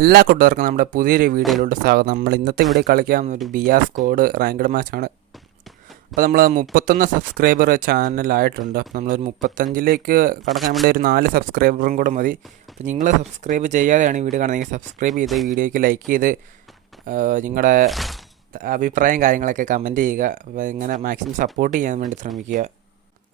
എല്ലാ കൂട്ടുകാർക്കും നമ്മുടെ പുതിയൊരു വീഡിയോയിലോട്ട് സ്വാഗതം. നമ്മൾ ഇന്നത്തെ വീഡിയോ കളിക്കാൻ ഒരു ബി ആർ സ്കോഡ് റാങ്ക്ഡ് മാച്ചാണ് അപ്പോൾ നമ്മൾ മുപ്പത്തൊന്ന് സബ്സ്ക്രൈബർ ചാനലായിട്ടുണ്ട്. അപ്പോൾ നമ്മളൊരു മുപ്പത്തഞ്ചിലേക്ക് കടക്കാൻ വേണ്ടി ഒരു നാല് സബ്സ്ക്രൈബറും കൂടെ മതി. അപ്പോൾ നിങ്ങൾ സബ്സ്ക്രൈബ് ചെയ്യാതെയാണ് ഈ വീഡിയോ കാണുന്നതെങ്കിൽ സബ്സ്ക്രൈബ് ചെയ്ത് വീഡിയോയ്ക്ക് ലൈക്ക് ചെയ്ത് നിങ്ങളുടെ അഭിപ്രായം കാര്യങ്ങളൊക്കെ കമന്റ് ചെയ്യുക. അപ്പോൾ ഇങ്ങനെ മാക്സിമം സപ്പോർട്ട് ചെയ്യാൻ വേണ്ടി ശ്രമിക്കുക.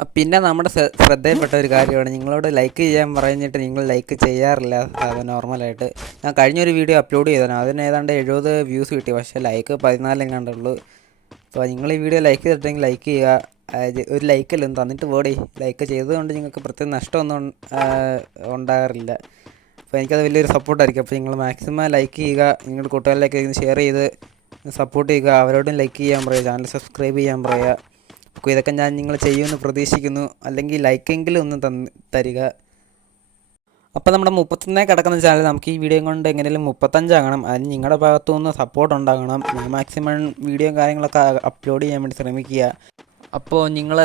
പിന്നെ നമ്മുടെ ശ്ര- ശ്രദ്ധയിൽപ്പെട്ട ഒരു കാര്യമാണ്. നിങ്ങളോട് ലൈക്ക് ചെയ്യാൻ പറഞ്ഞിട്ട് നിങ്ങൾ ലൈക്ക് ചെയ്യാറില്ല. നോർമലായിട്ട് ഞാൻ കഴിഞ്ഞൊരു വീഡിയോ അപ്ലോഡ് ചെയ്തതാണ്. അതിന് ഏതാണ്ട് എഴുപത് വ്യൂസ് കിട്ടി. പക്ഷേ ലൈക്ക് പതിനാലും കണ്ടുള്ളൂ. അപ്പോൾ നിങ്ങൾ ഈ വീഡിയോ ലൈക്ക് ചെയ്തിട്ടെങ്കിൽ ലൈക്ക് ചെയ്യുക. ഒരു ലൈക്ക് അല്ലേ? തന്നിട്ട് പോടി. ലൈക്ക് ചെയ്തതുകൊണ്ട് നിങ്ങൾക്ക് പ്രത്യേക നഷ്ടമൊന്നും ഉണ്ടാകാറില്ല. അപ്പോൾ എനിക്കത് വലിയൊരു സപ്പോർട്ടായിരിക്കും അപ്പോൾ നിങ്ങൾ മാക്സിമം ലൈക്ക് ചെയ്യുക. നിങ്ങളുടെ കൂട്ടുകാരിലേക്ക് ഷെയർ ചെയ്ത് സപ്പോർട്ട് ചെയ്യുക. അവരോടും ലൈക്ക് ചെയ്യാൻ പറയുക. ചാനൽ സബ്സ്ക്രൈബ് ചെയ്യാൻ പറയുക. അപ്പോൾ ഇതൊക്കെ ഞാൻ നിങ്ങൾ ചെയ്യുമെന്ന് പ്രതീക്ഷിക്കുന്നു. അല്ലെങ്കിൽ ലൈക്കെങ്കിലും ഒന്ന് തന്ന് തരിക. അപ്പോൾ നമ്മുടെ മുപ്പത്തൊന്നേ കിടക്കുന്ന ചാനൽ നമുക്ക് ഈ വീഡിയോ കൊണ്ട് എങ്ങനെയും മുപ്പത്തഞ്ചാകണം അതിന് നിങ്ങളുടെ ഭാഗത്തു നിന്ന് സപ്പോർട്ട് ഉണ്ടാകണം. ഞാൻ മാക്സിമം വീഡിയോ കാര്യങ്ങളൊക്കെ അപ്ലോഡ് ചെയ്യാൻ വേണ്ടി ശ്രമിക്കുക. അപ്പോൾ നിങ്ങൾ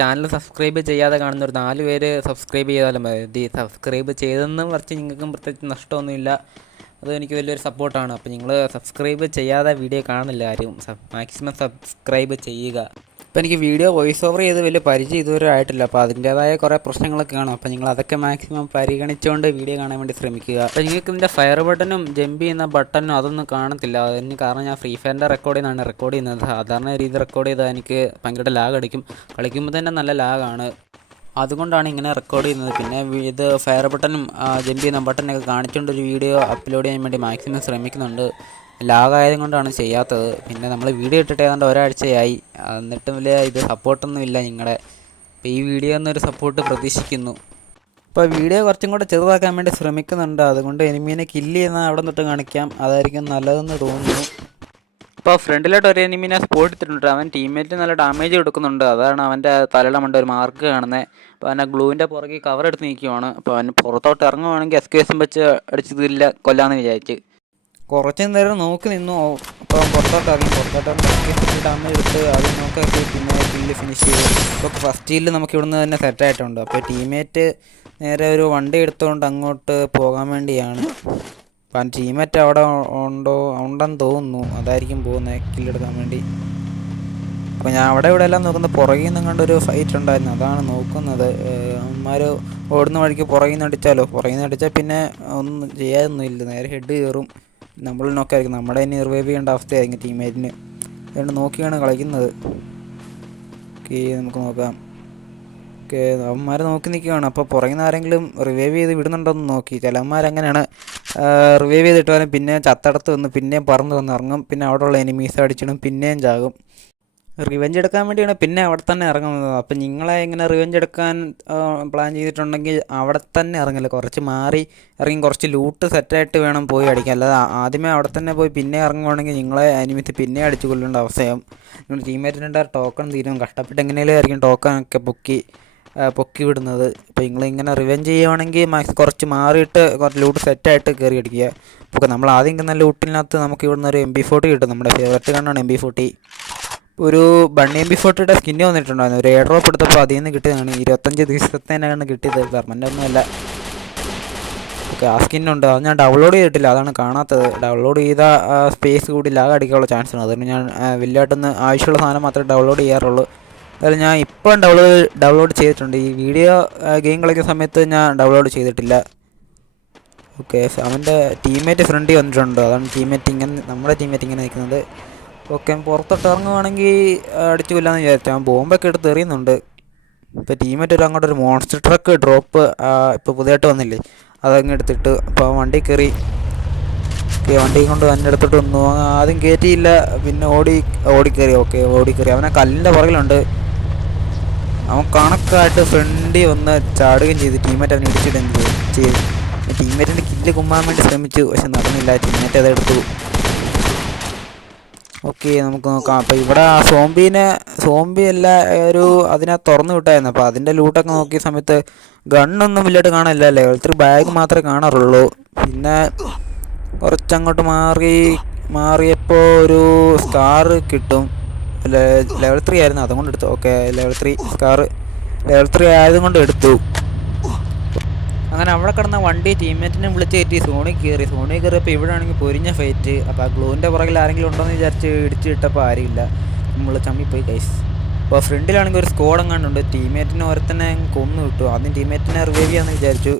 ചാനൽ സബ്സ്ക്രൈബ് ചെയ്യാതെ കാണുന്ന ഒരു നാല് പേര് സബ്സ്ക്രൈബ് ചെയ്താലും മതി. സബ്സ്ക്രൈബ് ചെയ്തെന്ന് പറഞ്ഞ് നിങ്ങൾക്കും പ്രത്യേകിച്ച് നഷ്ടമൊന്നുമില്ല. അത് എനിക്ക് വലിയൊരു സപ്പോർട്ടാണ് അപ്പോൾ നിങ്ങൾ സബ്സ്ക്രൈബ് ചെയ്യാതെ വീഡിയോ കാണില്ല ആരും. മാക്സിമം സബ്സ്ക്രൈബ് ചെയ്യുക. അപ്പോൾ എനിക്ക് വീഡിയോ വോയിസ് ഓവർ ചെയ്ത് വലിയ പരിചയം ഇതുവരെ ആയിട്ടില്ല. അപ്പോൾ അതിന്റെതായ കുറേ പ്രശ്നങ്ങളൊക്കെ കാണും. അപ്പോൾ നിങ്ങൾ അതൊക്കെ മാക്സിമം പരിഗണിച്ചുകൊണ്ട് വീഡിയോ കാണാൻ വേണ്ടി ശ്രമിക്കുക. അപ്പോൾ നിങ്ങൾക്ക് ഇതിന്റെ ഫയർ ബട്ടനും ജമ്പ് ചെയ്യുന്ന ബട്ടനും അതൊന്നും കാണത്തില്ല. അതിന് കാരണം ഞാൻ ഫ്രീ ഫയറിന്റെ റെക്കോർഡ് ചെയ്യുന്നതാണ്. റെക്കോർഡ് ചെയ്യുന്നത് സാധാരണ രീതി റെക്കോർഡ് ചെയ്താൽ എനിക്ക് ഭയങ്കര ലാഗ് അടിക്കും. കളിക്കുമ്പോൾ തന്നെ നല്ല ലാഗാണ് അതുകൊണ്ടാണ് ഇങ്ങനെ റെക്കോർഡ് ചെയ്യുന്നത്. പിന്നെ ഇത് ഫയർ ബട്ടനും ജമ്പ് ചെയ്യുന്ന ബട്ടനൊക്കെ കാണിച്ചുകൊണ്ട് ഒരു വീഡിയോ അപ്ലോഡ് ചെയ്യാൻ വേണ്ടി മാക്സിമം ശ്രമിക്കുന്നുണ്ട്. ലാഗായത് കൊണ്ടാണ് ചെയ്യാത്തത്. പിന്നെ നമ്മൾ വീഡിയോ ഇട്ടിട്ട് ഏതാണ്ട് ഒരാഴ്ചയായി. എന്നിട്ടും വലിയ ഇത് സപ്പോർട്ടൊന്നും ഇല്ല നിങ്ങളുടെ അപ്പോൾ ഈ വീഡിയോ എന്നൊരു സപ്പോർട്ട് പ്രതീക്ഷിക്കുന്നു. ഇപ്പോൾ വീഡിയോ കുറച്ചും കൂടെ ചെറുതാക്കാൻ വേണ്ടി ശ്രമിക്കുന്നുണ്ട്. അതുകൊണ്ട് എനിമീനെ കില്ല് ചെയ്യുന്ന അവിടെ തൊട്ട് കാണിക്കാം. അതായിരിക്കും നല്ലതെന്ന് തോന്നുന്നു. ഇപ്പോൾ ഫ്രണ്ടിലോട്ട് ഒരു എനിമീനെ സ്പോട്ട് ഇട്ടിട്ടുണ്ട്. അവൻ ടീമേറ്റ് നല്ല ഡാമേജ് കൊടുക്കുന്നുണ്ട്. അതാണ് അവന്റെ തലയുടെ മണ്ട ഒരു മാർക്ക് കാണുന്നത് അപ്പോൾ അവനെ ഗ്ലൂവിന്റെ പുറകെ കവർ എടുത്ത് നിൽക്കുവാണ് അപ്പോൾ അവൻ പുറത്തോട്ട് ഇറങ്ങുവാണെങ്കിൽ എസ്കേസും വെച്ച് അടിച്ചതില്ല കൊല്ലാമെന്ന് വിചാരിച്ച്. കുറച്ച് നേരം നോക്കി നിന്നു. അപ്പോൾ പുറത്തോട്ട് ഇറങ്ങി പുറത്തോട്ട് ഇറങ്ങി ഡാമേജ് എടുത്ത് അത് നോക്കി പിന്നെ കില്ല് ഫിനിഷ് ചെയ്തു. ഇപ്പോൾ ഫസ്റ്റ് കില്ല് നമുക്ക് ഇവിടുന്ന് തന്നെ സെറ്റ് ആയിട്ടുണ്ട്. അപ്പോൾ ടീമേറ്റ് നേരെ ഒരു വണ്ടി എടുത്തുകൊണ്ട് അങ്ങോട്ട് പോകാൻ വേണ്ടിയാണ്. അപ്പം ടീമേറ്റ് അവിടെ ഉണ്ടോ ഉണ്ടെന്ന് തോന്നുന്നു. അതായിരിക്കും പോകുന്നത് കില്ലെടുക്കാൻ വേണ്ടി. അപ്പോൾ ഞാൻ അവിടെ ഇവിടെ എല്ലാം നോക്കുന്നത് പുറകിൽ നിന്നും കണ്ടൊരു ഫൈറ്റ് ഉണ്ടായിരുന്നു. അതാണ് നോക്കുന്നത്. അമ്മമാർ ഓടുന്ന വഴിക്ക് പുറകിൽ നിന്ന് അടിച്ചാലോ? പുറകിൽ നിന്ന് അടിച്ചാൽ പിന്നെ ഒന്നും ചെയ്യാനൊന്നുമില്ല നേരെ ഹെഡ് കയറും. നമ്മൾ നോക്കായിരിക്കും നമ്മുടെ തന്നെ റിവൈവ് ചെയ്യേണ്ട അവസ്ഥയായിരിക്കും ടീമേറ്റിന് അതുകൊണ്ട് നോക്കിയാണ് കളിക്കുന്നത്. ഓക്കെ നമുക്ക് നോക്കാം. ഓക്കെ അവന്മാർ നോക്കി നിൽക്കുകയാണ്. അപ്പോൾ പുറകിൽ ആരെങ്കിലും റിവൈവ് ചെയ്ത് വിടുന്നുണ്ടോയെന്ന് നോക്കി. ചിലന്മാരങ്ങനെയാണ് റിവൈവ് ചെയ്തിട്ട് പിന്നെ ചത്തടത്ത് വന്ന് പിന്നെയും പറന്ന് വന്ന് ഇറങ്ങും. പിന്നെ അവിടെയുള്ള എനിമീസ് അടിച്ചിടും. പിന്നെയും ചാകും. റിവെഞ്ച് എടുക്കാൻ വേണ്ടിയാണ്. പിന്നെ അവിടെ തന്നെ ഇറങ്ങുന്നത് അപ്പം നിങ്ങളെ ഇങ്ങനെ റിവെഞ്ച് എടുക്കാൻ പ്ലാൻ ചെയ്തിട്ടുണ്ടെങ്കിൽ അവിടെ തന്നെ ഇറങ്ങില്ല കുറച്ച് മാറി ഇറങ്ങി കുറച്ച് ലൂട്ട് സെറ്റായിട്ട് വേണം പോയി അടിക്കാൻ. അല്ലാതെ ആദ്യമേ അവിടെ തന്നെ പോയി പിന്നെ ഇറങ്ങുവാണെങ്കിൽ നിങ്ങളെ അനിമിത്ത് പിന്നെ അടിച്ചു കൊല്ലേണ്ട അവസ്ഥയാവും നിങ്ങളുടെ ടീമേറ്റിന്റെ ടോക്കൺ തീരും. കഷ്ടപ്പെട്ട് എങ്ങനെയും ആയിരിക്കും ടോക്കണൊക്കെ പൊക്കി പൊക്കി വിടുന്നത്? അപ്പോൾ നിങ്ങൾ ഇങ്ങനെ റിവെഞ്ച് ചെയ്യുവാണെങ്കിൽ മാക്സ് കുറച്ച് മാറിയിട്ട് കുറച്ച് ലൂട്ട് സെറ്റായിട്ട് കയറി അടിക്കുക. അപ്പോൾ നമ്മൾ ആദ്യം നല്ല ലൂട്ടിനകത്ത് നമുക്ക് ഇവിടുന്ന് ഒരു എം ബി ഫോർട്ടി കിട്ടും. നമ്മുടെ ഫേവററ്റ് കണ്ണാണ് എം ബി ഫോർട്ടി ഒരു ബണ്ണി എം ബി ഫോർട്ടിയുടെ സ്കിന്ന് വന്നിട്ടുണ്ടായിരുന്നു. ഒരു എയർ ഡ്രോപ്പ് എടുത്തപ്പോൾ അതിൽ നിന്ന് കിട്ടിയതാണ്. ഇരുപത്തഞ്ച് ദിവസത്തേനാണ് കിട്ടിയത്. പെർമനന്റ് ഒന്നുമല്ല ഓക്കെ ആ സ്കിന്നുണ്ട് അത് ഞാൻ ഡൗൺലോഡ് ചെയ്തിട്ടില്ല. അതാണ് കാണാത്തത്. ഡൗൺലോഡ് ചെയ്ത സ്പേസ് കൂടി ലാഗ് അടിക്കാനുള്ള ചാൻസ് ഉണ്ട്. അതുകൊണ്ട് ഞാൻ വലിയതായിട്ടൊന്ന് ആവശ്യമുള്ള സാധനം മാത്രമേ ഡൗൺലോഡ് ചെയ്യാറുള്ളൂ. അതായത് ഞാൻ ഇപ്പം ഡൗൺലോഡ് ഡൗൺലോഡ് ചെയ്തിട്ടുണ്ട്. ഈ വീഡിയോ ഗെയിം കളിക്കുന്ന സമയത്ത് ഞാൻ ഡൗൺലോഡ് ചെയ്തിട്ടില്ല. ഓക്കെ അവന്റെ ടീമേറ്റ് ഫ്രണ്ടി വന്നിട്ടുണ്ട്. അതാണ് ടീമേറ്റ് ഇങ്ങനെ നമ്മുടെ ടീമേറ്റ് ഇങ്ങനെ നിൽക്കുന്നത്. ഓക്കെ പുറത്തോട്ട് ഇറങ്ങുവാണെങ്കിൽ അടിച്ചു കൊല്ലാന്ന് വിചാരിച്ചു. അവൻ ബോംബൊക്കെ എടുത്ത് എറിയുന്നുണ്ട്. ഇപ്പോൾ ടീമേറ്റ് ഒരു അങ്ങോട്ട് ഒരു മോൺസ്റ്റർ ട്രക്ക് ഡ്രോപ്പ് ഇപ്പോൾ പുതിയതായിട്ട് വന്നില്ലേ? അതങ്ങ് എടുത്തിട്ട് അപ്പോൾ വണ്ടി കയറി ഓക്കെ വണ്ടി കൊണ്ട് തന്നെ എടുത്തിട്ട് വന്നു ആദ്യം കയറ്റിയില്ല പിന്നെ ഓടി ഓടിക്കയറി ഓക്കെ ഓടിക്കയറി അവനെ കല്ലിന്റെ പുറകിലുണ്ട്. അവൻ കണക്കായിട്ട് ഫ്രണ്ടി ഒന്ന് ചാടുകയും ചെയ്ത്. ടീമേറ്റ് അവനെ ഇടിച്ചിടുകയും ചെയ്തു. ടീമേറ്റിന്റെ കില്ല് കുമ്മാൻ വേണ്ടി ശ്രമിച്ചു. പക്ഷെ നടന്നില്ല. ടീമേറ്റ് അതെടുത്തു ഓക്കെ നമുക്ക് നോക്കാം. അപ്പോൾ ഇവിടെ സോംബീനെ സോംബി അല്ല ഒരു അതിനെ തുറന്നു വിട്ടായിരുന്നു. അപ്പോൾ അതിന്റെ ലൂട്ടൊക്കെ നോക്കിയ സമയത്ത് ഗണ്ണൊന്നും വലിയായിട്ട് കാണില്ല അല്ലേ ഒരു ബാഗ് മാത്രമേ കാണാറുള്ളൂ. പിന്നെ കുറച്ചങ്ങോട്ട് മാറി മാറിയപ്പോൾ ഒരു സ്കാർ കിട്ടും. ലെവൽ ത്രീ ആയിരുന്നു. അതുകൊണ്ട് എടുത്തു. Okay level three scar level three ആയതുകൊണ്ട് എടുത്തു. അങ്ങനെ അവിടെ കിടന്ന വണ്ടി ടീംമേറ്റിനെ വിളിച്ച് കയറ്റി സോണി കയറി. സോണി കയറിയപ്പോൾ ഇവിടെ ആണെങ്കിൽ പൊരിഞ്ഞ ഫൈറ്റ് അപ്പോൾ ആ ഗ്ലൂവിന്റെ പുറകിൽ ആരെങ്കിലും ഉണ്ടോ എന്ന് വിചാരിച്ച് ഇടിച്ച് ഇട്ടപ്പോൾ ആരുമില്ല. നമ്മൾ ചമ്മിപ്പോയി കൈസ് അപ്പോൾ ഫ്രണ്ടിലാണെങ്കിൽ ഒരു സ്കോഡ് എങ്ങാണ്ടുണ്ട് ടീംമേറ്റിനെ ഓരത്തന്നെ കൊന്നു വിട്ടു. ആദ്യം ടീംമേറ്റിനെ റിവൈവ് ചെയ്യാമെന്ന് വിചാരിച്ചു.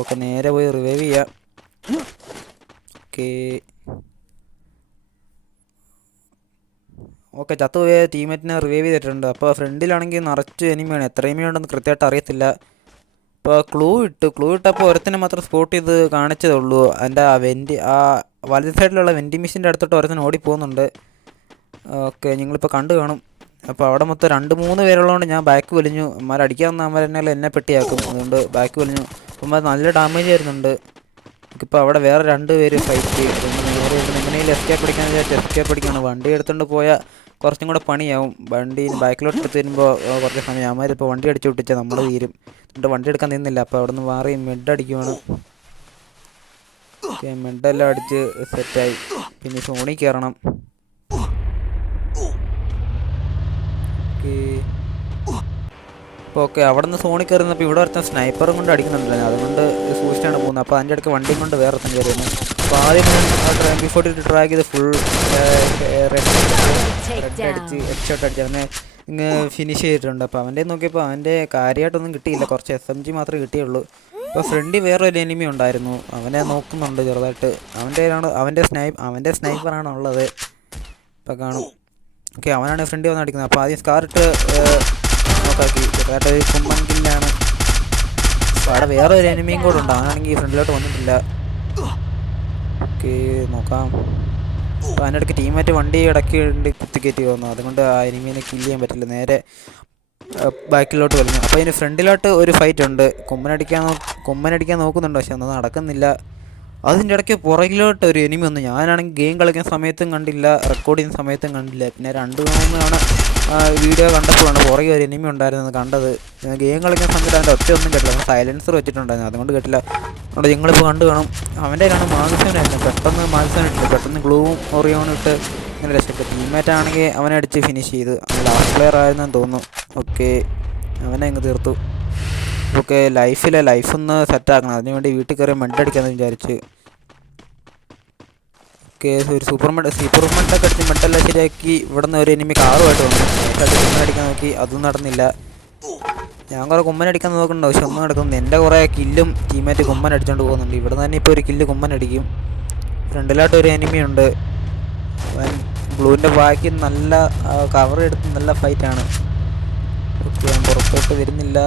ഓക്കെ നേരെ പോയി റിവൈവ് ചെയ്യാം. ഓക്കെ ഓക്കെ ചത്തുപോയ ടീമേറ്റിനെ റിവൈവ് ചെയ്തിട്ടുണ്ട്. അപ്പോൾ ഫ്രണ്ടിലാണെങ്കിൽ നിറച്ച് എനിമിയാണ് എത്ര എനിമി ഉണ്ടെന്ന് കൃത്യമായിട്ട് അറിയത്തില്ല. അപ്പോൾ ക്ലൂ ഇട്ടു. ക്ലൂ ഇട്ടപ്പോൾ ഒരുത്തിനെ മാത്രം സ്പോട്ട് ചെയ്ത് കാണിച്ചതേ ഉള്ളൂ. എന്റെ ആ വെന്റി ആ വലത് സൈഡിലുള്ള വെന്റി മെഷീന്റെ അടുത്തോട്ട് ഒരുത്തൻ ഓടി പോകുന്നുണ്ട് ഓക്കെ നിങ്ങളിപ്പോൾ കണ്ടു കാണും. അപ്പോൾ അവിടെ മൊത്തം രണ്ട് മൂന്ന് പേരുള്ളതുകൊണ്ട് ഞാൻ ബാക്ക് വലിഞ്ഞു. അമ്മമാർ അടിക്കാൻ വന്ന അമ്മമാരെന്നെ എന്നെ പെട്ടിയാക്കും. അതുകൊണ്ട് ബാക്ക് വലിഞ്ഞു. അമ്മമാർ നല്ല ഡാമേജ് വരുന്നുണ്ട് എനിക്കിപ്പോൾ അവിടെ വേറെ രണ്ട് പേര് ഫൈറ്റ് ചെയ്യും. എങ്ങനെയും എസ്കേപ്പ് അടിക്കാൻ വിചാരിച്ച് എസ്കേപ്പ് അടിക്കാണ്. വണ്ടി എടുത്തുകൊണ്ട് പോയാൽ കുറച്ചും കൂടെ പണിയാവും. വണ്ടി ബാക്കിലോട്ട് എടുത്ത് വരുമ്പോൾ കുറച്ച് സമയം. അമ്മമാരിപ്പോൾ വണ്ടി അടിച്ചു വിട്ടിച്ചാൽ നമ്മൾ തീരും. എന്നിട്ട് വണ്ടി എടുക്കാൻ നിന്നില്ല. അപ്പോൾ അവിടെ നിന്ന് മാറി മെഡ് അടിക്കുവാണ്. മെഡെല്ലാം അടിച്ച് സെറ്റായി. പിന്നെ സോണി കയറണം അപ്പോൾ ഓക്കെ അവിടെ നിന്ന് സോണി കയറുന്നപ്പോൾ ഇവിടെ ഒരുത്തൻ സ്നൈപ്പറും കൊണ്ട് അടിക്കുന്നുണ്ടല്ലോ അതുകൊണ്ട് സൂക്ഷിച്ചാണ് പോകുന്നത് അപ്പോൾ അതിന്റെ അടുക്ക് വണ്ടിയും കൊണ്ട് വേറെ ഒരുത്തൻ കയറി വന്നു അപ്പോൾ ആദ്യം ബിഫോർ ട്രാക്ക് ചെയ്ത് ഫുൾ റെഡ് അടിച്ച് ഹെഡ് ഷോട്ട് അടിച്ച് അവനെ ഇങ്ങ് ഫിനിഷ് ചെയ്തിട്ടുണ്ട്. അപ്പോൾ അവന്റെ നോക്കിയപ്പോൾ അവന്റെ കാര്യമായിട്ടൊന്നും കിട്ടിയില്ല. കുറച്ച് എസ് എം ജി മാത്രമേ കിട്ടിയുള്ളൂ. ഇപ്പോൾ ഫ്രണ്ടിൽ വേറൊരു എനിമി ഉണ്ടായിരുന്നു. അവനെ നോക്കുന്നുണ്ട് ചെറുതായിട്ട്. അവന്റെ അവന്റെ അവന്റെ സ്നൈപ്പ് അവന്റെ സ്നൈപ്പറാണ് ഉള്ളത്. ഇപ്പോൾ കാണും. ഓക്കെ അവനാണ് ഫ്രണ്ടിൽ വന്ന് അടിക്കുന്നത്. അപ്പോൾ ആദ്യം സ്കാറിട്ട് നോക്കാക്കി. ചെറുതായിട്ട് ഒരു കുമ്മൻ കില്ലാണ് അപ്പോൾ അവിടെ വേറെ ഒരു എനിമിയും കൂടെ ഉണ്ട്. അവനാണെങ്കിൽ ഫ്രണ്ടിലോട്ട് വന്നിട്ടില്ല. ഓക്കെ നോക്കാം. അപ്പോൾ അതിനിടയ്ക്ക് ടീമായിട്ട് വണ്ടി ഇടയ്ക്ക് കുത്തിക്കയറ്റി വന്നു. അതുകൊണ്ട് ആ എനിമീനെ കില്ല് ചെയ്യാൻ പറ്റില്ല. നേരെ ബാക്കിലോട്ട് വലിഞ്ഞു അപ്പോൾ അതിന് ഫ്രണ്ടിലോട്ട് ഒരു ഫൈറ്റ് ഉണ്ട്. കൊമ്മനടിക്കാൻ കൊമ്മനടിക്കാൻ നോക്കുന്നുണ്ട്. പക്ഷെ ഒന്നും നടക്കുന്നില്ല. അതിന്റെ ഇടയ്ക്ക് പുറകിലോട്ട് ഒരു എനിമി വന്നു. ഞാനാണെങ്കിൽ ഗെയിം കളിക്കുന്ന സമയത്തും കണ്ടില്ല. റെക്കോർഡ് ചെയ്യുന്ന സമയത്തും കണ്ടില്ല. പിന്നെ രണ്ട് മൂന്നാണ് വീഡിയോ കണ്ടപ്പോഴാണ് പുറകെ ഒരു എനിമി ഉണ്ടായിരുന്നത് കണ്ടത്. ഗെയിം കളിക്കുന്ന സമയത്ത് അതിന്റെ ഒറ്റ ഒന്നും കേട്ടില്ല. സൈലൻസർ വെച്ചിട്ടുണ്ടായിരുന്നു. അതുകൊണ്ട് കേട്ടില്ല. അതുകൊണ്ട് നിങ്ങളിപ്പോൾ കണ്ടു കാണും. അവന്റെ കയ്യിലാണ് മാഗസീനായിരുന്നു പെട്ടെന്ന് മാത്സ്യമായിട്ടുണ്ട് പെട്ടെന്ന് ഗ്ലൂവും ഓറിയോണും ഇട്ട് ഇങ്ങനെ രക്ഷപ്പെട്ടു ടീംമേറ്റ് ആണെങ്കിൽ അവനെ അടിച്ച് ഫിനിഷ് ചെയ്ത്. ലാസ്റ്റ് പ്ലെയർ ആയിരുന്നെന്ന് തോന്നുന്നു. ഓക്കെ അവനെ അങ്ങ് തീർത്തു. ഓക്കെ ലൈഫിലെ ലൈഫ് ഒന്ന് സെറ്റാക്കണം അതിനുവേണ്ടി വീട്ടിൽ കയറി മെഡടിക്കാമെന്ന് വിചാരിച്ച്. ഓക്കെ ഒരു സൂപ്പർ മെഡ് സൂപ്പർ മെഡൊക്കെ അടിച്ച് മെഡെല്ലാം ശരിയാക്കി. ഇവിടെ നിന്ന് ഒരു എനിമി കാറുമായിട്ട് വന്നു. അടിക്കാൻ നോക്കി. അതും നടന്നില്ല. ഞാൻ കുറേ കുമ്മനടിക്കാൻ നോക്കുന്നുണ്ട്. പക്ഷെ ഒന്നും നടക്കുന്നില്ല. എന്റെ കുറേ കില്ലും ടീമേറ്റ് കുമ്മൻ അടിച്ചുകൊണ്ട് പോകുന്നുണ്ട്. ഇവിടെ തന്നെ ഇപ്പോൾ ഒരു കില്ല് കുമ്മൻ അടിക്കും. ഫ്രണ്ടിലായിട്ട് ഒരു എനിമി ഉണ്ട്. അവൻ ബ്ലൂവിന്റെ ബാക്കി നല്ല കവർ എടുത്ത് നല്ല ഫൈറ്റാണ് ഓക്കെ ഞാൻ പുറത്തോട്ട് വരുന്നില്ല.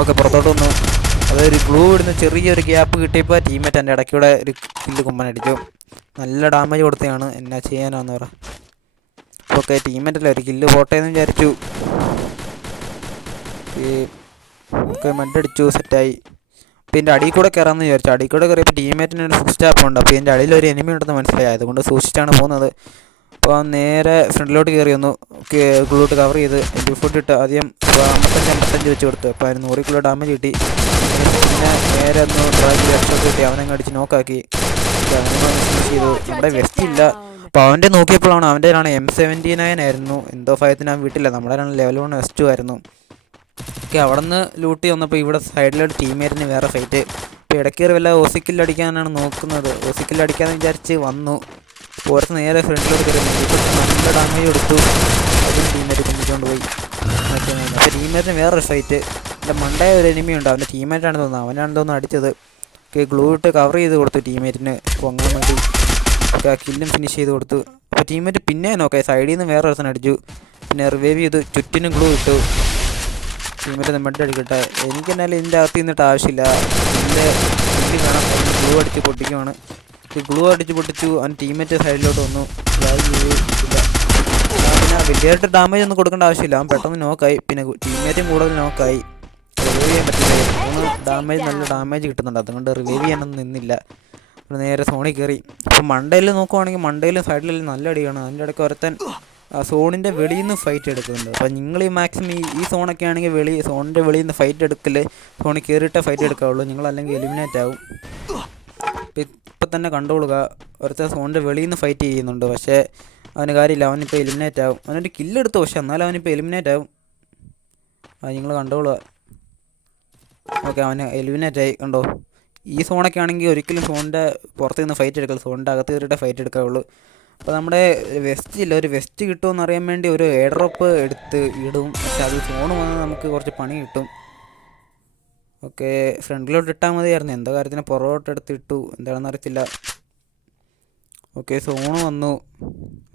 ഓക്കെ പുറത്തോട്ട് വന്നു. അതൊരു ബ്ലൂ ഇടുന്ന ചെറിയൊരു ഗ്യാപ്പ് കിട്ടിയപ്പോൾ ടീമേറ്റ് എന്റെ ഇടയ്ക്കൂടെ ഒരു കില്ല് കുമ്മൻ അടിച്ചു. നല്ല ഡാമേജ് കൊടുത്തതാണ്. എന്നാ ചെയ്യാനാന്ന് പറ. ഓക്കെ ടീമേറ്റല്ല ഒരു കില്ല് പോട്ടെ എന്ന് വിചാരിച്ചു ഓക്കെ അടിച്ചു സെറ്റായി. അപ്പോൾ ഇതിന്റെ അടിയിൽ കൂടെ കയറാമെന്ന് വിചാരിച്ചു. അടിയിൽ കൂടെ കയറിയപ്പോൾ ടീമേറ്റിന് ഒരു ഫുഡ് സ്റ്റാപ്പ് ഉണ്ട്. അപ്പോൾ ഇതിന്റെ അടിയിൽ ഒരു എനിമി ഉണ്ടെന്ന് മനസ്സിലായി. അതുകൊണ്ട് സൂക്ഷിച്ചാണ് പോകുന്നത്. അപ്പോൾ നേരെ ഫ്രണ്ടിലോട്ട് കയറി വന്നു. ഗ്ലൂട്ട് കവർ ചെയ്ത് എന്റെ ഫുഡ് ഇട്ട് ആദ്യം അമ്പത്തഞ്ച് അമ്പത്തഞ്ച് വെച്ച് കൊടുത്തു. അപ്പോൾ അതിന് നൂറ് കിലോ ഡാമേജ് കിട്ടി. പിന്നെ നേരെ ഒന്ന് ഹെഡ്ഷോട്ട് കിട്ടി. അവനങ്ങ് അടിച്ച് നോക്കാക്കി ചെയ്തു. നമ്മുടെ വെസ്റ്റ് ഇല്ല. അപ്പോൾ അവന്റെ നോക്കിയപ്പോഴാണ് അവന്റെ ആണ് എം സെവന്റി നയൻ ആയിരുന്നു. എന്തോ ഫയത്തിന് അവൻ വീട്ടില്ല. നമ്മുടെ ലെവൽ വൺ വെസ്റ്റ് ആയിരുന്നു. ഓക്കെ അവിടെ നിന്ന് ലൂട്ടി വന്നപ്പോൾ ഇവിടെ സൈഡിലൊരു ടീമേറ്റിന് വേറെ ഫൈറ്റ് ഇപ്പോൾ ഇടയ്ക്കേറി വല്ല ഓസിക്കില്ലടിക്കാനാണ് നോക്കുന്നത്. ഓസിക്കില്ലടിക്കാന്ന് വിചാരിച്ച് വന്നു. പുറത്ത് നേരെ ഫ്രണ്ടിലോട്ട് കയറി നല്ല ഡാമേജ് കൊടുത്തു അതും ടീമേറ്റ് കുമ്പിച്ചുകൊണ്ട് പോയി. അപ്പോൾ ടീമേറ്റിന് വേറൊരു ഫൈറ്റ് എന്റെ മണ്ടായ ഒരു എനിമി ഉണ്ട്. അവന്റെ ടീമേറ്റാണ് തോന്നുന്നത്. അവനാണ് തോന്നുന്നു അടിച്ചത്. ഓക്കെ ഗ്ലൂ ഇട്ട് കവർ ചെയ്ത് കൊടുത്തു ടീമേറ്റിന് പൊങ്ങാൻ വേണ്ടി ഓക്കെ ആ കില്ലും ഫിനിഷ് ചെയ്ത് കൊടുത്തു. അപ്പോൾ ടീമേറ്റ് പിന്നെ നോക്കാം. സൈഡിൽ നിന്ന് വേറെ ഒരുത്തൻ അടിച്ചു. പിന്നെ റിവൈവ് ചെയ്തു. ചുറ്റിനും ഗ്ലൂ ഇട്ടു. ടീമേറ്റ് നമ്മുടെ അടിക്കട്ടെ. എനിക്ക് എന്നാലും ഇതിന്റെ അകത്ത് നിന്നിട്ട് ആവശ്യമില്ല. എന്റെ ഇതിൽ കാണാൻ ഗ്ലൂ അടിച്ച് പൊട്ടിക്കുവാണ്. ഗ്ലൂ അടിച്ച് പൊട്ടിച്ചു അവൻ ടീമേറ്റ് സൈഡിലോട്ട് വന്നു. പിന്നെ വലിയതായിട്ട് ഡാമേജ് ഒന്നും കൊടുക്കേണ്ട ആവശ്യമില്ല. അവൻ പെട്ടെന്ന് നോക്കായി പിന്നെ ടീമേറ്റും കൂടുതൽ നോക്കായി റിവൈവ് ചെയ്യാൻ പറ്റില്ല. മൂന്ന് ഡാമേജ് നല്ല ഡാമേജ് കിട്ടുന്നുണ്ട്. അതുകൊണ്ട് റിവൈവ് ചെയ്യാനൊന്നും നിന്നില്ല. നേരെ സോണി കയറി അപ്പോൾ മണ്ടയിൽ നോക്കുവാണെങ്കിൽ മണ്ടയിലും സൈഡിലും നല്ല അടിയാണ്. അതിന്റെ ഇടയ്ക്ക് ഒരുത്തൻ സോണിന്റെ വെളിയിൽ നിന്ന് ഫൈറ്റ് എടുക്കുന്നുണ്ട്. അപ്പോൾ നിങ്ങൾ ഈ മാക്സിമം ഈ ഈ സോണൊക്കെ ആണെങ്കിൽ വെളി സോണിന്റെ വെളിയിൽ നിന്ന് ഫൈറ്റ് എടുക്കൽ സോണിൽ കയറിയിട്ടേ ഫൈറ്റ് എടുക്കാവുള്ളൂ. നിങ്ങൾ അല്ലെങ്കിൽ എലിമിനേറ്റ് ആവും. ഇപ്പം തന്നെ കണ്ടോളുക ഒരുത്ത സോണിന്റെ വെളിയിൽ നിന്ന് ഫൈറ്റ് ചെയ്യുന്നുണ്ട്. പക്ഷേ അവന് കാര്യമില്ല. അവനിപ്പോൾ എലിമിനേറ്റ് ആവും. അവനൊരു കില്ലെടുത്തു പക്ഷേ എന്നാലും അവനിപ്പോൾ എലിമിനേറ്റ് ആവും. അത് നിങ്ങൾ കണ്ടോളുക ഓക്കെ അവന് എലിമിനേറ്റ് ആയി. കണ്ടോ? ഈ സോണൊക്കെ ആണെങ്കിൽ ഒരിക്കലും സോണിന്റെ പുറത്ത് നിന്ന് ഫൈറ്റ് എടുക്കില്ല സോണിന്റെ അകത്ത് കയറിയിട്ട് ഫൈറ്റ് എടുക്കാവുള്ളൂ. അപ്പോൾ നമ്മുടെ വെസ്റ്റ് ഇല്ല ഒരു വെസ്റ്റ് കിട്ടുമെന്ന് അറിയാൻ വേണ്ടി ഒരു എയർഡ്രോപ്പ് എടുത്ത് ഇടും. പക്ഷെ അത് ഫോൺ വന്ന് നമുക്ക് കുറച്ച് പണി കിട്ടും. ഓക്കെ ഫ്രണ്ടിലോട്ട് ഇട്ടാൽ മതിയായിരുന്നു. എന്തോ കാര്യത്തിന് പുറകോട്ട് എടുത്ത് ഇട്ടു. എന്താണെന്ന് അറിയത്തില്ല. ഓക്കെ സോണ് വന്നു.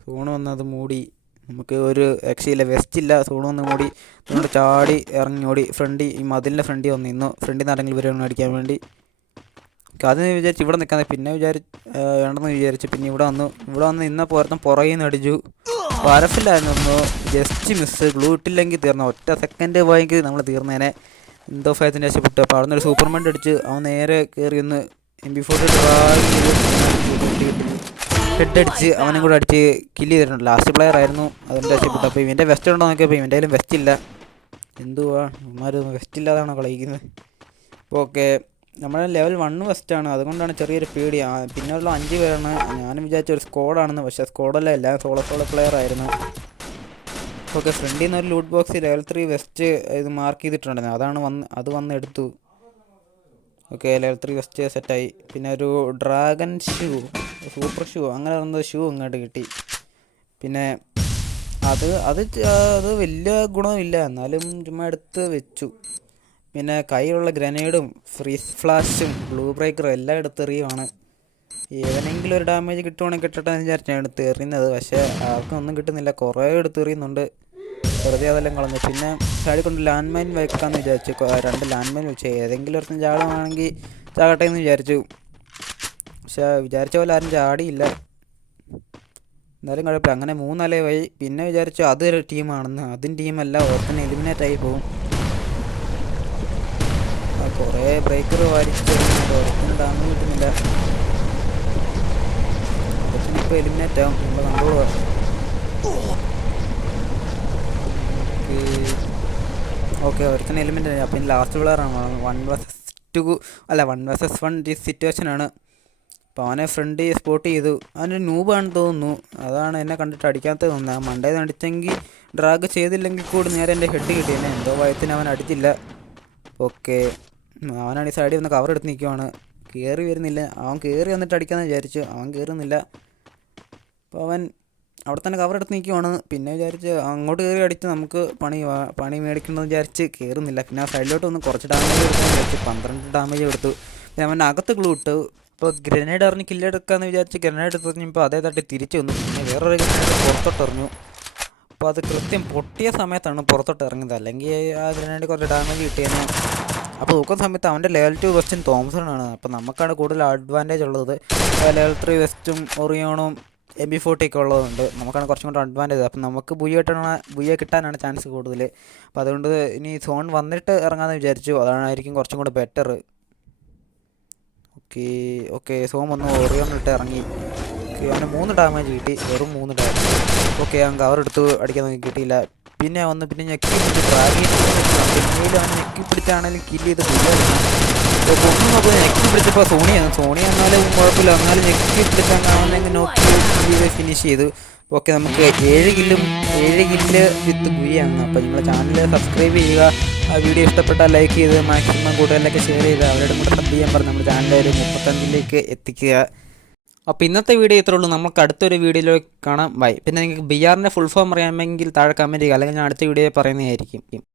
സോണ് വന്നത് മൂടി. നമുക്ക് ഒരു രക്ഷയില്ല വെസ്റ്റ് ഇല്ല. സോണ് വന്ന് മൂടി. നമ്മൾ ചാടി ഇറങ്ങി ഓടി. ഫ്രണ്ടി ഈ മതിലിന്റെ ഫ്രണ്ടി വന്നു ഫ്രണ്ടിൽ നിന്ന് ആരെങ്കിലും വരുവാണ് അടിക്കാൻ വേണ്ടി. അത് വിചാരിച്ച് ഇവിടെ നിൽക്കാൻ പിന്നെ വിചാരിച്ച് വേണ്ടെന്ന് വിചാരിച്ചു പിന്നെ ഇവിടെ വന്നു ഇവിടെ വന്ന് ഇന്ന പോരത്തും പുറകിൽ നിന്ന് അടിച്ചു. വരഫില്ലായിരുന്നു ജസ്റ്റ് മിസ് ഗ്ലൂ ഇട്ടില്ലെങ്കിൽ തീർന്ന. ഒറ്റ സെക്കൻഡ് പോയെങ്കിൽ നമ്മൾ തീർന്നേനെ. എന്തോ ഫയത്തിന്റെ രക്ഷപ്പെട്ടു അപ്പോൾ അവിടെ ഒരു സൂപ്പർമാൻ അടിച്ച് അവൻ നേരെ കയറി ഒന്ന് എം ബി ഫോർട്ടി ഹെഡ് അടിച്ച് അവനും കൂടെ അടിച്ച് കില്ല് ചെയ്തിട്ടുണ്ട്. ലാസ്റ്റ് പ്ലെയർ ആയിരുന്നു. അതിന്റെ രക്ഷപ്പെട്ടു അപ്പോൾ ഇവന്റെ വെസ്റ്റ് ഉണ്ടോ നോക്കിയപ്പോൾ ഇവന്റെ കയ്യിലും വെസ്റ്റ് ഇല്ല. എന്തുവാ? ഇവന്മാർ വെസ്റ്റ് ഇല്ലാതാണോ കളിക്കുന്നത്? ഓക്കെ നമ്മുടെ ലെവൽ വൺ ആണ്. അതുകൊണ്ടാണ് ചെറിയൊരു പേടി. പിന്നെയുള്ള അഞ്ച് പേരാണ്. ഞാനും വിചാരിച്ച ഒരു സ്ക്വാഡാണെന്ന് പക്ഷേ സ്ക്വാഡല്ല എല്ലാം സോളോ സോളോ പ്ലെയർ ആയിരുന്നു. ഓക്കെ ഫ്രണ്ടിൽ നിന്ന് ഒരു loot box level three vest ഇത് മാർക്ക് ചെയ്തിട്ടുണ്ടായിരുന്നു. അതാണ് വന്ന് അത് വന്ന് എടുത്തു. ഓക്കെ ലെവൽ ത്രീ വെസ്റ്റ് സെറ്റായി പിന്നെ ഒരു ഡ്രാഗൺ ഷൂ സൂപ്പർ ഷൂ അങ്ങനെ വന്ന ഷൂ ഇങ്ങോട്ട് കിട്ടി. പിന്നെ അത് അത് അത് വലിയ ഗുണമില്ല. എന്നാലും ചുമ്മാ എടുത്ത് വെച്ചു. പിന്നെ കയ്യിലുള്ള ഗ്രനേഡും ഫ്രീ ഫ്ലാഷും ബ്ലൂ ബ്രേക്കറും എല്ലാം എടുത്തെറിയുവാണ് ഏതെങ്കിലും ഒരു ഡാമേജ് കിട്ടുവാണെങ്കിൽ കിട്ടട്ടെ എന്ന് വിചാരിച്ചാണ് എടുത്തെറിയുന്നത് പക്ഷേ ആർക്കും ഒന്നും കിട്ടുന്നില്ല. കുറേ എടുത്തെറിയുന്നുണ്ട് വെറുതെ അതെല്ലാം കളഞ്ഞു. പിന്നെ ചാടി കൊണ്ട് ലാൻഡ് മൈൻ വെക്കാമെന്ന് വിചാരിച്ചു രണ്ട് ലാൻഡ് മൈൻ വെച്ചു. ഏതെങ്കിലും ഒരുത്തൻ ചാടുവാണെങ്കിൽ ചാകട്ടെ എന്ന് വിചാരിച്ചു. പക്ഷേ വിചാരിച്ച പോലെ ആരും ചാടിയില്ല. എന്നാലും കുഴപ്പമില്ല. അങ്ങനെ മൂന്നലയായി പിന്നെ വിചാരിച്ചു അതൊരു ടീമാണെന്ന്. അതും ടീമല്ല. ഓർത്തന്നെ എലിമിനേറ്റ് ആയി പോകും കുറേ ബ്രേക്കർ വാരിച്ചിട്ട് ഓർത്തിന് ഡാമേജ് കിട്ടുന്നില്ല. ഇപ്പൊ എലിമിനേറ്റ് ആവും. നമ്മൾ കൺട്രോൾ ഓക്കെ. ഒരുത്തന്നെ എലിമെന്റ് അപ്പം ലാസ്റ്റ് പ്ലെയറാണ് വൺ വേഴ്സസ് ടു അല്ല വൺ വേഴ്സസ് വൺ സിറ്റുവേഷനാണ് അപ്പോൾ അവനെ ഫ്രണ്ട് സ്പോട്ട് ചെയ്തു. അവനൊരു നൂബാണെന്ന് തോന്നുന്നു. അതാണ് എന്നെ കണ്ടിട്ട് അടിക്കാത്തത് തോന്നുന്നത്. ആ മണ്ടയിൽ അടിച്ചെങ്കിൽ ഡ്രാഗ് ചെയ്തില്ലെങ്കിൽ കൂടി നേരെ എന്റെ ഹെഡ് കിട്ടിയെന്നെ എന്തോ ഭയത്തിന് അവൻ അടിച്ചില്ല. ഓക്കെ. അവനാണ് ഈ സൈഡിൽ നിന്ന് കവർ എടുത്ത് നിൽക്കുവാണ് കയറി വരുന്നില്ല. അവൻ കയറി വന്നിട്ട് അടിക്കാമെന്ന് വിചാരിച്ചു. അവൻ കയറുന്നില്ല അപ്പോൾ അവൻ അവിടെ തന്നെ കവർ എടുത്ത് നിൽക്കുവാണ് പിന്നെ വിചാരിച്ച് അങ്ങോട്ട് കയറി അടിച്ച് നമുക്ക് പണി പണി മേടിക്കണമെന്ന് വിചാരിച്ച് കയറുന്നില്ല പിന്നെ ആ സൈഡിലോട്ട് ഒന്ന് കുറച്ച് ഡാമേജ് എടുക്കാൻ വിചാരിച്ചു. പന്ത്രണ്ട് ഡാമേജ് എടുത്തു. പിന്നെ അവൻ അകത്ത് ഗ്ലൂ ഇട്ടു. ഇപ്പോൾ ഗ്രനേഡ് എറിഞ്ഞ് കില്ലെടുക്കാമെന്ന് വിചാരിച്ച് ഗ്രനേഡ് എറിഞ്ഞപ്പോൾ അതേ തട്ടി തിരിച്ചു വന്നു. പിന്നെ വേറൊരു ഗ്രനേഡ് പുറത്തോട്ട് എറിഞ്ഞു. അപ്പോൾ അത് കൃത്യം പൊട്ടിയ സമയത്താണ് പുറത്തോട്ട് ഇറങ്ങിയത്. അല്ലെങ്കിൽ ആ ഗ്രനേഡ് കുറച്ച് ഡാമേജ് കിട്ടിയെന്ന് അപ്പോൾ നോക്കുന്ന സമയത്ത് അവന്റെ ലെവൽ ടു വെസ്റ്റും തോമസണാണ് ആണ് അപ്പോൾ നമുക്കാണ് കൂടുതൽ അഡ്വാന്റേജ് ഉള്ളത്. ലെവൽ ത്രീ വെസ്റ്റും ഒറിയോണും എം ബി ഫോർട്ടി ഒക്കെ ഉള്ളതുകൊണ്ട് നമുക്കാണ് കുറച്ചും കൂടെ അഡ്വാന്റേജ് അപ്പം നമുക്ക് ബുയ്യ കിട്ടാനാണ് ബുയ്യ കിട്ടാനാണ് ചാൻസ് കൂടുതൽ അപ്പോൾ അതുകൊണ്ട് ഇനി സോൺ വന്നിട്ട് ഇറങ്ങാമെന്ന് വിചാരിച്ചു. അതാണായിരിക്കും കുറച്ചും കൂടെ ബെറ്റർ ഓക്കെ ഓക്കെ സോൺ വന്ന്. ഒറിയോണിട്ട് ഇറങ്ങി. ഓക്കെ അവന് മൂന്ന് ഡാമേജ് കിട്ടി. വെറും മൂന്ന് ഡാമേജ് ഓക്കെ ഞാൻ കവർ എടുത്ത് അടിക്കാൻ നോക്കി കിട്ടിയില്ല. പിന്നെ വന്ന് പിന്നെ ഞെക്കി പിന്നീട് അവൻ ഞെക്കി പിടിച്ചാണെങ്കിലും കില്ല് ചെയ്ത് പൊണ്ണു നോക്കുമ്പോൾ ഞെക്കി പിടിച്ചപ്പോൾ സോണിയാണ്. സോണി എന്നാലും കുഴപ്പമില്ല. എന്നാലും ഞെക്കി പിടിച്ചാൽ അവനെ നോക്കി ചെയ്ത് ഫിനിഷ് ചെയ്തു. ഓക്കെ നമുക്ക് ഏഴ് കില്ലും ഏഴ് കില്ല് വിത്ത് ഗുരിയാണ്. അപ്പോൾ നിങ്ങൾ ചാനൽ സബ്സ്ക്രൈബ് ചെയ്യുക. ആ വീഡിയോ ഇഷ്ടപ്പെട്ടാൽ ലൈക്ക് ചെയ്ത് മാക്സിമം കൂട്ടുകാരിലൊക്കെ ഷെയർ ചെയ്ത് അവരുടെ കൂടെ സബ് ചെയ്യാൻ പറഞ്ഞ് നമ്മുടെ ചാനൽ ഒരു മുപ്പത്തഞ്ചിലേക്ക് എത്തിക്കുക. അപ്പോൾ ഇന്നത്തെ വീഡിയോ ഇത്രേ ഉള്ളൂ. നമുക്ക് അടുത്തൊരു വീഡിയോയിലേക്ക് കാണാം. ബൈ പിന്നെ നിങ്ങൾക്ക് ബി ആറിന്റെ ഫുൾ ഫോം അറിയാമെങ്കിൽ താഴെ കമന്റ് ചെയ്യുക. അല്ലെങ്കിൽ ഞാൻ അടുത്ത വീഡിയോ പറയുന്നതായിരിക്കും.